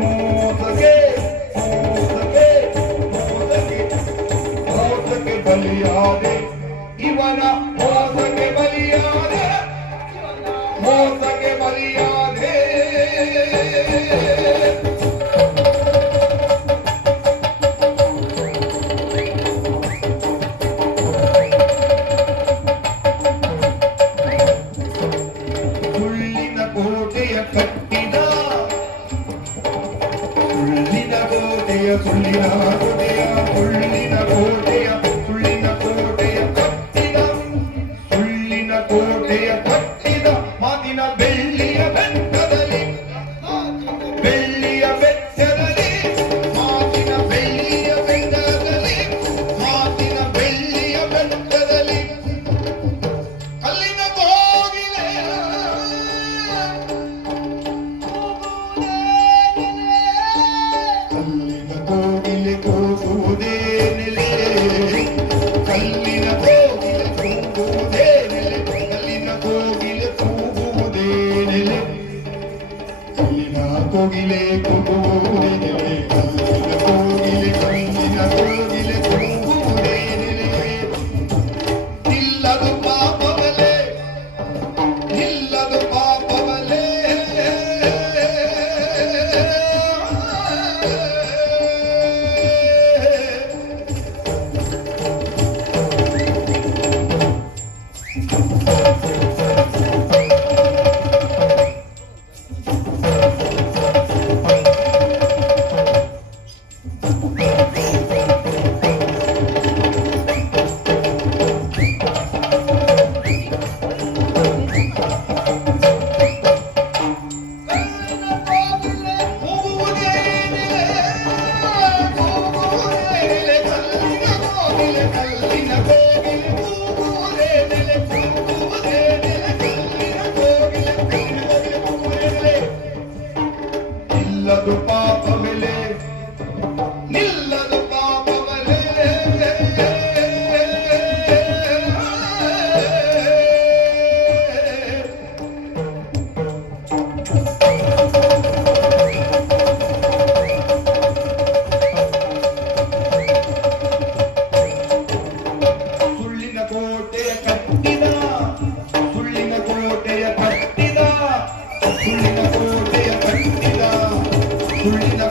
ಮೋಸಗೆ ಮೋಸಗೆ ಮೋಸಗೆ ಮೋಸಗೆ ಬಲಿಯಾದೆ ಇವನ ಮೋಸಗೆ ಬಲಿಯಾದೆ ಮೋಸಗೆ ಬಲಿಯಾದೆ ಕಟ್ಟಿದ ಸುಳ್ಳಿನ ಕೋಟೆಯ ಸುಳ್ಳಿನ ಕೋಟೆಯ ಸುಳ್ಳಿನ ಕೋಟೆಯ ಸುಳ್ಳಿನ ಕೋಟೆಯ ಕಟ್ಟಿದ ಸುಳ್ಳಿನ ಕೋಟೆಯ ಕಟ್ಟಿದ ಮಾತಿನ ಬೆಳ್ಳಿಯ ಬೆಟ್ಟದಲ್ಲಿ ಬೆಳ್ಳಿಯ ಬೆಟ್ಟದಲ್ಲಿ ಮಾತಿನ ಬೆಳ್ಳಿಯ ಬೆಟ್ಟದಲ್ಲಿ ಮಾತಿನ ಬೆಳ್ಳಿಯ ಬೆಟ್ಟದಲ್ಲಿ ಕಲ್ಲಿನ ಕೋಗಿಲೆಯ ಕೋಗಿಲೆ ಕೂಗುವುದೇ ನೆಲೆ ಕಲ್ಲಿನ ಕೋಗಿಲೆ ಕೂಗುವುದೇ ನೆಲೆ ಕಲ್ಲಿನ ಕೋಗಿಲೆ ಕೂಗುವುದೇ ನೆಲೆ ಕಲ್ಲಿನ ಕೋಗಿಲೆ ಕೂಗುವುದೇ ನೆಲೆ ಕಲ್ಲಿನ ಕೋಗಿಲೆ ಕೂಗುವುದೇ ನೆಲೆ ನಿಲ್ಲದು ಪಾಪವಲೇ ನಿಲ್ಲದು ಪಾಪವಲೇ ನಿಲ್ಲದು ಪಾಪವಲೇ ನಿಲ್ಲದು ಪಾಪವಲೇ ಸುಳ್ಳಿನ ಕೋಟೆಯ ಕಟ್ಟಿದ ಸುಳ್ಳಿನ ಕೋಟೆಯ ಕಟ್ಟಿದ ಸುಳ್ಳಿನ ಕೋಟೆಯ ಕಟ್ಟಿದ ಸುಳ್ಳಿನ